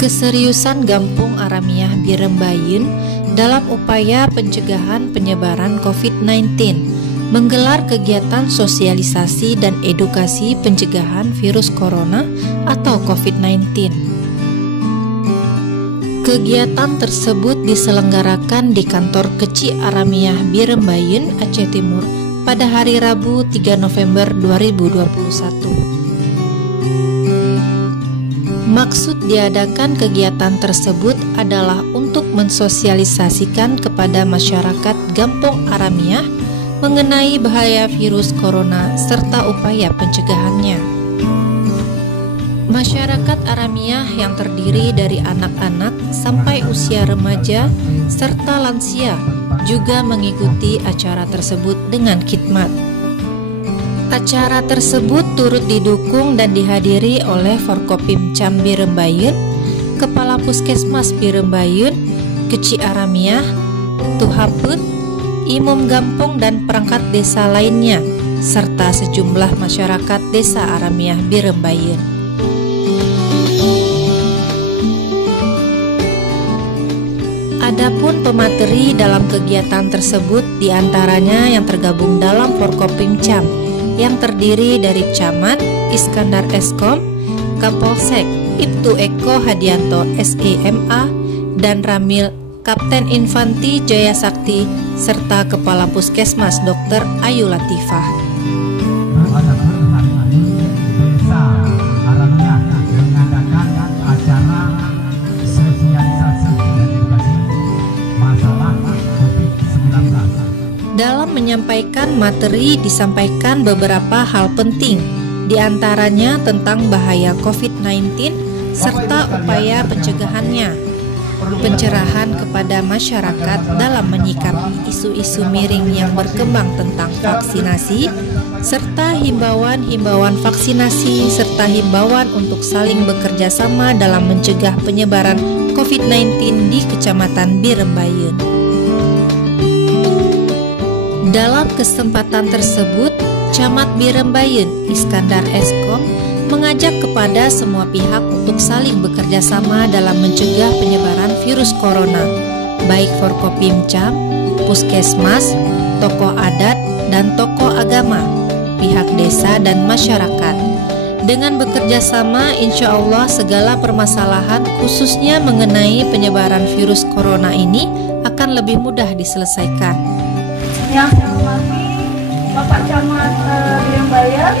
Keseriusan Gampong Aramiah Birembayeun dalam upaya pencegahan penyebaran COVID-19 menggelar kegiatan sosialisasi dan edukasi pencegahan virus corona atau COVID-19. Kegiatan tersebut diselenggarakan di kantor Keci Aramiah Birembayeun, Aceh Timur pada hari Rabu 3 November 2021. Maksud diadakan kegiatan tersebut adalah untuk mensosialisasikan kepada masyarakat Gampong Aramiah mengenai bahaya virus corona serta upaya pencegahannya. Masyarakat Aramiah yang terdiri dari anak-anak sampai usia remaja serta lansia juga mengikuti acara tersebut dengan khidmat. Acara tersebut turut didukung dan dihadiri oleh Forkopimcam Birembayeun, Kepala Puskesmas Birembayeun, Keci Aramiah, Tuhaput, Imum Gampong dan perangkat desa lainnya, serta sejumlah masyarakat desa Aramiah Birembayeun. Adapun pemateri dalam kegiatan tersebut diantaranya yang tergabung dalam Forkopimcam yang terdiri dari Camat Iskandar Eskom, Kapolsek Ibtu Eko Hadianto SEMA, dan Ramil Kapten Infanti Jaya Sakti, serta Kepala Puskesmas Dr. Ayu Latifah. Dalam menyampaikan materi disampaikan beberapa hal penting, diantaranya tentang bahaya COVID-19 serta upaya pencegahannya, pencerahan kepada masyarakat dalam menyikapi isu-isu miring yang berkembang tentang vaksinasi, serta himbauan-himbauan vaksinasi serta himbauan untuk saling bekerja sama dalam mencegah penyebaran COVID-19 di Kecamatan Birembayeun. Dalam kesempatan tersebut, Camat Birembayeun Iskandar Eskom mengajak kepada semua pihak untuk saling bekerja sama dalam mencegah penyebaran virus corona, baik Forkopimcam, Puskesmas, tokoh adat, dan tokoh agama, pihak desa dan masyarakat. Dengan bekerja sama, insya Allah segala permasalahan khususnya mengenai penyebaran virus corona ini akan lebih mudah diselesaikan. Yang saya hormati Bapak Camat Birembayeun,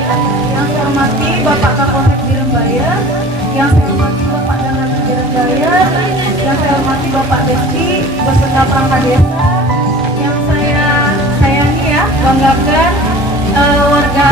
yang saya hormati Bapak Kapolsek Birembayeun, yang saya hormati Bapak Dandan Birembayeun, yang saya hormati Bapak Desi beserta perangkat desa, yang saya sayangi ya, banggakan warga